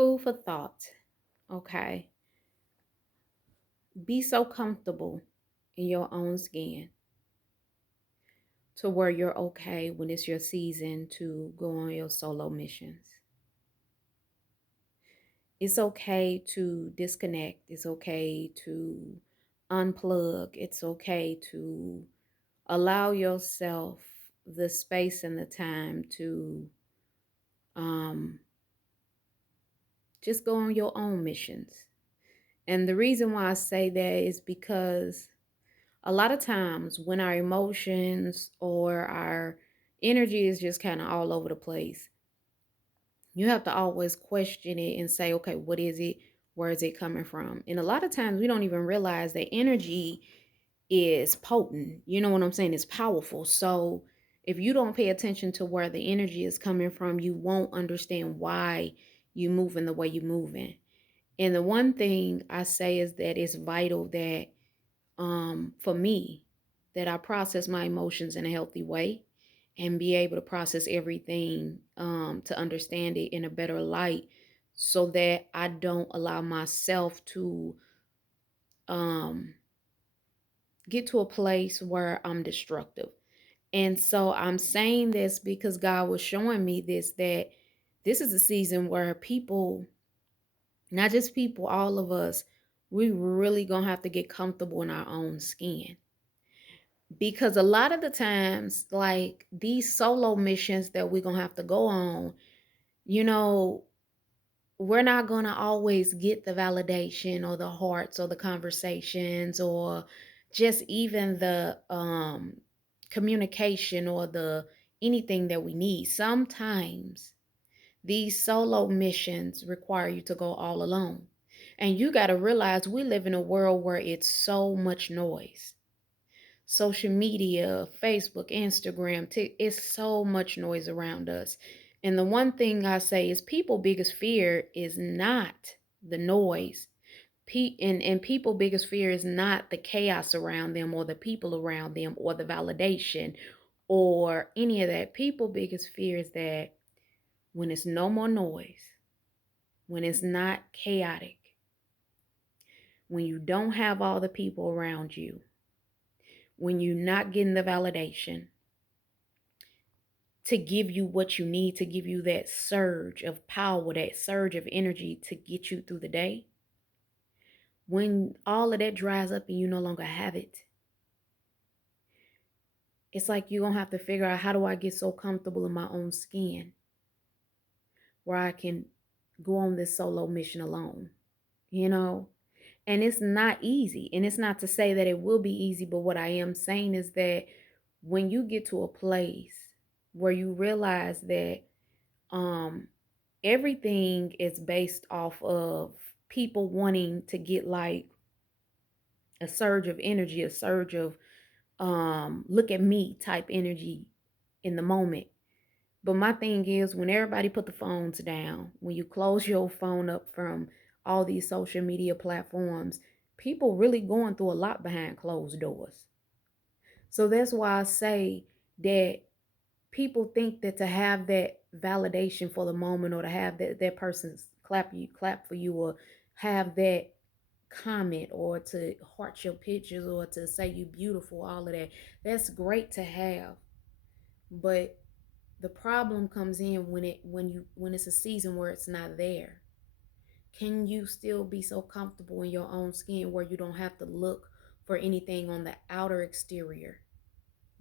Food for thought. Okay. Be so comfortable in your own skin to where you're okay when it's your season to go on your solo missions. It's okay to disconnect. It's okay to unplug. It's okay to allow yourself the space and the time to um, just go on your own missions. And the reason why I say that is because a lot of times when our emotions or our energy is just kind of all over the place, you have to always question it and say, okay, what is it? Where is it coming from? And a lot of times we don't even realize that energy is potent. You know what I'm saying? It's powerful. So if you don't pay attention to where the energy is coming from, you won't understand why you moving the way you're moving. And the one thing I say is that it's vital that for me, that I process my emotions in a healthy way and be able to process everything to understand it in a better light so that I don't allow myself to um, get to a place where I'm destructive. And so I'm saying this because God was showing me this, that this is a season where people, not just people, all of us, we really gonna have to get comfortable in our own skin. Because a lot of the times, like these solo missions that we're gonna have to go on, you know, we're not gonna always get the validation or the hearts or the conversations or just even the communication or the anything that we need. Sometimes these solo missions require you to go all alone. And you got to realize we live in a world where it's so much noise. Social media, Facebook, Instagram, it's so much noise around us. And the one thing I say is people biggest fear is not the noise. And people biggest fear is not the chaos around them or the people around them or the validation or any of that. People biggest fear is that when it's no more noise, when it's not chaotic, when you don't have all the people around you, when you're not getting the validation to give you what you need, to give you that surge of power, that surge of energy to get you through the day, when all of that dries up and you no longer have it, it's like you're going to have to figure out, how do I get so comfortable in my own skin where I can go on this solo mission alone, you know? And it's not easy. And it's not to say that it will be easy, but what I am saying is that when you get to a place where you realize that um everything is based off of people wanting to get like a surge of energy, a surge of look at me type energy in the moment. But my thing is, when everybody put the phones down, when you close your phone up from all these social media platforms, people really going through a lot behind closed doors. So that's why I say that people think that to have that validation for the moment, or to have that person's clap for you, or have that comment, or to heart your pictures, or to say you beautiful, all of that, that's great to have. But the problem comes in when it's a season where it's not there. Can you still be so comfortable in your own skin where you don't have to look for anything on the outer exterior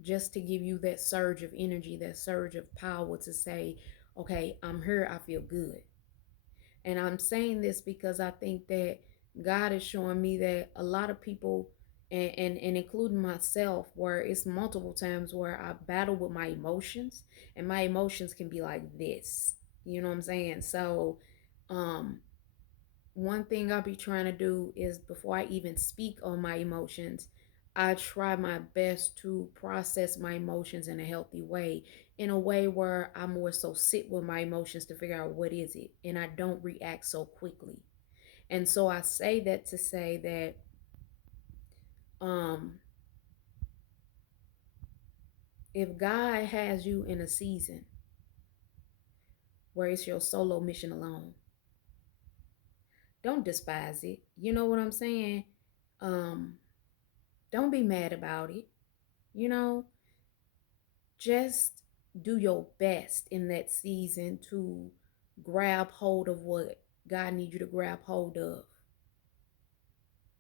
just to give you that surge of energy, that surge of power to say, okay, I'm here, I feel good. And I'm saying this because I think that God is showing me that a lot of people, and including myself, where it's multiple times where I battle with my emotions, and my emotions can be like this. You know what I'm saying? So, um, one thing I'll be trying to do is, before I even speak on my emotions, I try my best to process my emotions in a healthy way, in a way where I more so sit with my emotions to figure out what is it, and I don't react so quickly. And so I say that to say that um if God has you in a season where it's your solo mission alone, Don't despise it. You know what I'm saying? Um, don't be mad about it. You know, just do your best in that season to grab hold of what God needs you to grab hold of.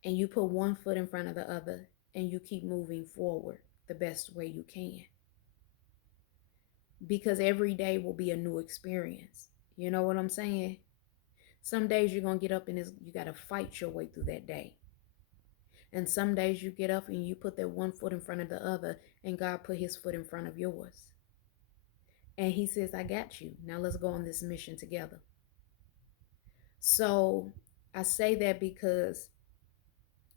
And you put one foot in front of the other and you keep moving forward the best way you can. Because every day will be a new experience. You know what I'm saying? Some days you're going to get up and you got to fight your way through that day. And some days you get up and you put that one foot in front of the other, and God put his foot in front of yours. And he says, I got you. Now let's go on this mission together. So I say that because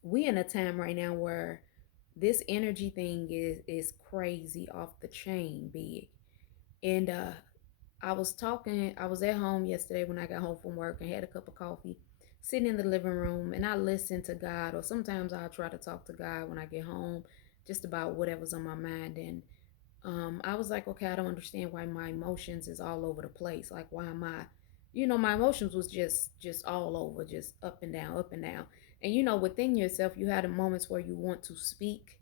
we in a time right now where this energy thing is crazy, off the chain big. And I was at home yesterday when I got home from work and had a cup of coffee, sitting in the living room, and I listened to God, or sometimes I'll try to talk to God when I get home, just about whatever's on my mind. And I was like, okay, I don't understand why my emotions is all over the place. Like, why am I, my emotions was just all over, just up and down, up and down. And within yourself, you had the moments where you want to speak,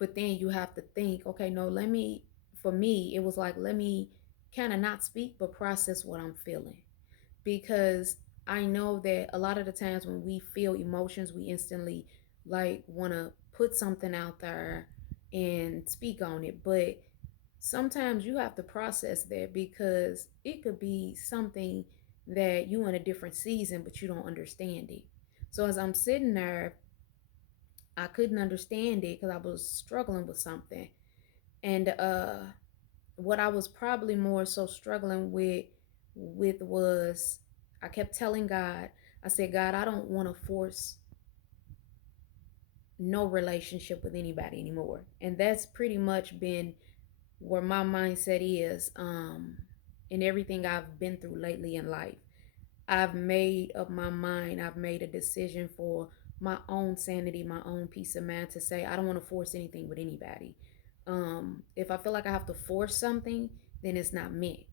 but then you have to think, okay, no, let me. For me, it was like, let me kind of not speak, but process what I'm feeling, because I know that a lot of the times when we feel emotions, we instantly like want to put something out there and speak on it. But sometimes you have to process that, because it could be something that you in a different season, but you don't understand it. So as I'm sitting there, I couldn't understand it because I was struggling with something. And what I was probably more so struggling with was, I kept telling God, I said, God, I don't want to force no relationship with anybody anymore. And that's pretty much been where my mindset is, in everything I've been through lately in life. I've made up my mind. I've made a decision for my own sanity, my own peace of mind, to say I don't want to force anything with anybody. If I feel like I have to force something, then it's not me.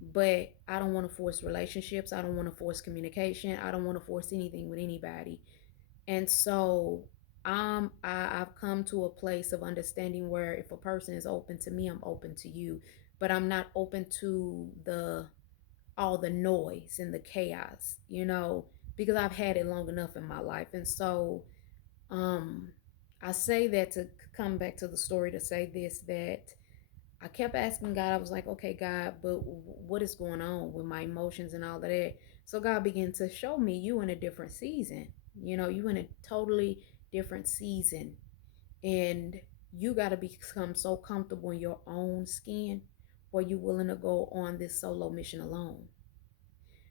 But I don't want to force relationships. I don't want to force communication. I don't want to force anything with anybody. And so I've come to a place of understanding where if a person is open to me, I'm open to you. But I'm not open to the all the noise and the chaos, because I've had it long enough in my life. And so um I say that to come back to the story, to say this, that I kept asking God. I was like, okay, God, but what is going on with my emotions and all of that? So God began to show me, you in a different season. You in a totally different season. And you got to become so comfortable in your own skin where you're willing to go on this solo mission alone.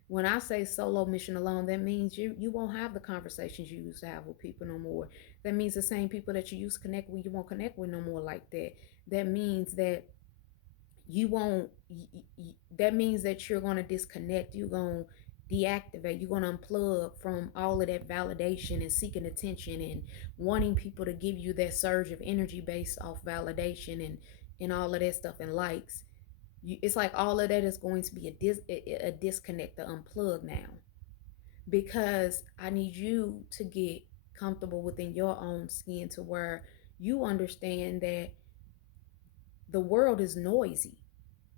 When I say solo mission alone, that means you won't have the conversations you used to have with people no more. That means the same people that you used to connect with, you won't connect with no more like that. That means that you won't that means that you're going to disconnect, you're going to deactivate, you're going to unplug from all of that validation and seeking attention and wanting people to give you that surge of energy based off validation and all of that stuff and likes. It's like all of that is going to be a disconnect, the unplug now, because I need you to get comfortable within your own skin to where you understand that the world is noisy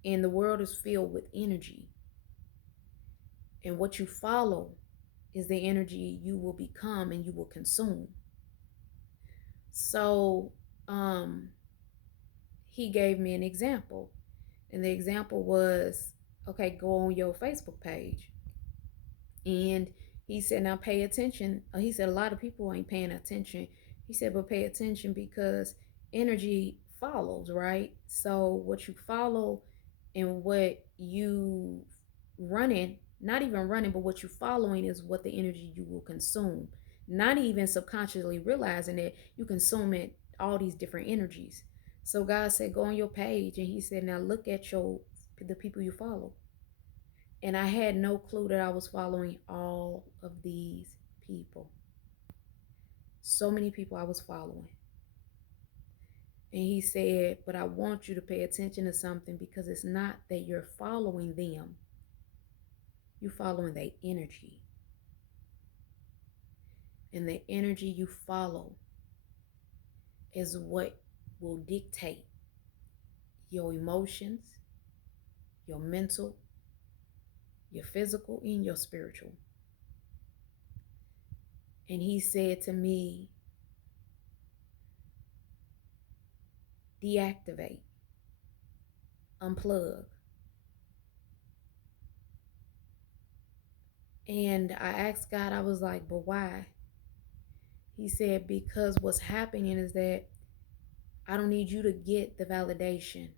and the world is filled with energy, and what you follow is the energy you will become and you will consume. So he gave me an example, and the example was, okay, go on your Facebook page. And he said, now pay attention. He said, a lot of people ain't paying attention. He said, but pay attention, because energy follows, right? So what you follow and what you running, not even running, but what you following is what the energy you will consume. Not even subconsciously realizing that you consume it, all these different energies. So God said, go on your page, and he said, now look at the people you follow. And I had no clue that I was following all of these people. So many people I was following. And he said, but I want you to pay attention to something, because it's not that you're following them, you're following their energy. And the energy you follow is what will dictate your emotions, your mental, your physical, and your spiritual. And he said to me, deactivate, unplug. And I asked God, I was like, but why? He said, because what's happening is that I don't need you to get the validation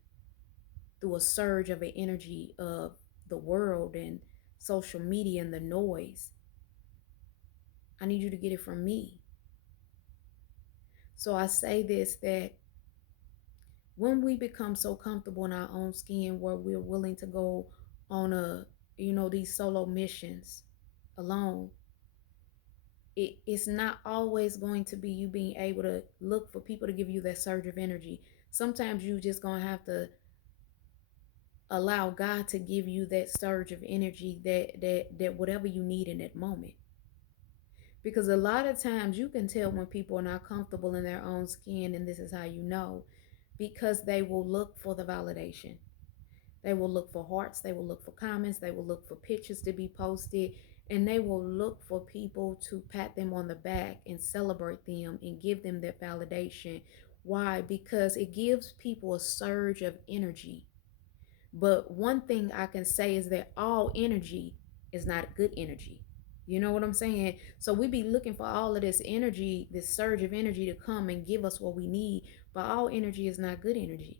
through a surge of an energy of the world and social media and the noise. I need you to get it from me. So I say this, that when we become so comfortable in our own skin where we're willing to go on these solo missions alone, it's not always going to be you being able to look for people to give you that surge of energy. Sometimes you just gonna have to allow God to give you that surge of energy, that whatever you need in that moment. Because a lot of times you can tell when people are not comfortable in their own skin, and this is how you know, because they will look for the validation. They will look for hearts, they will look for comments, they will look for pictures to be posted, and they will look for people to pat them on the back and celebrate them and give them that validation. Why? Because it gives people a surge of energy. But one thing I can say is that all energy is not good energy. You know what I'm saying? So we be looking for all of this energy, this surge of energy to come and give us what we need, but all energy is not good energy.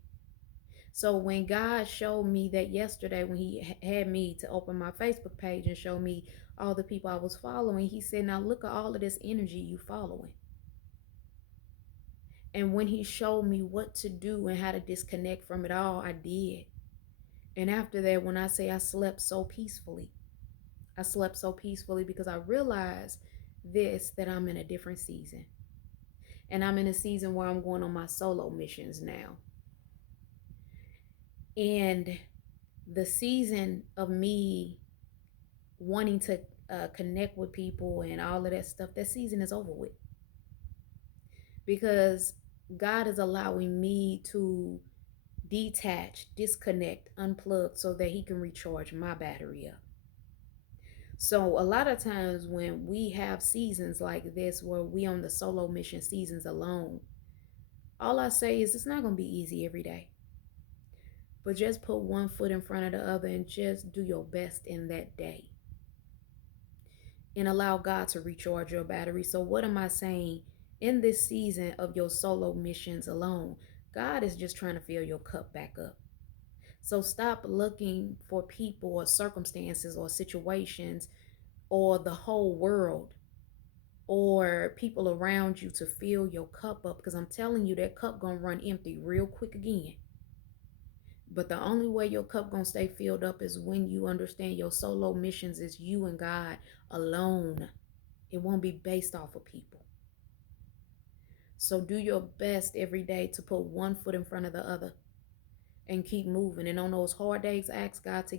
So when God showed me that yesterday, when he had me to open my Facebook page and show me all the people I was following, he said, now look at all of this energy you following. And when he showed me what to do and how to disconnect from it all, I did. And after that, when I say I slept so peacefully, I slept so peacefully because I realized this, that I'm in a different season. And I'm in a season where I'm going on my solo missions now. And the season of me wanting to connect with people and all of that stuff, that season is over with. Because God is allowing me to detach, disconnect, unplug so that he can recharge my battery up. So a lot of times when we have seasons like this where we on the solo mission seasons alone, all I say is it's not going to be easy every day. But just put one foot in front of the other and just do your best in that day. And allow God to recharge your battery. So what am I saying? In this season of your solo missions alone, God is just trying to fill your cup back up. So stop looking for people or circumstances or situations or the whole world or people around you to fill your cup up, because I'm telling you that cup gonna run empty real quick again. But the only way your cup gonna stay filled up is when you understand your solo missions is you and God alone. It won't be based off of people. So do your best every day to put one foot in front of the other and keep moving. And on those hard days, ask God to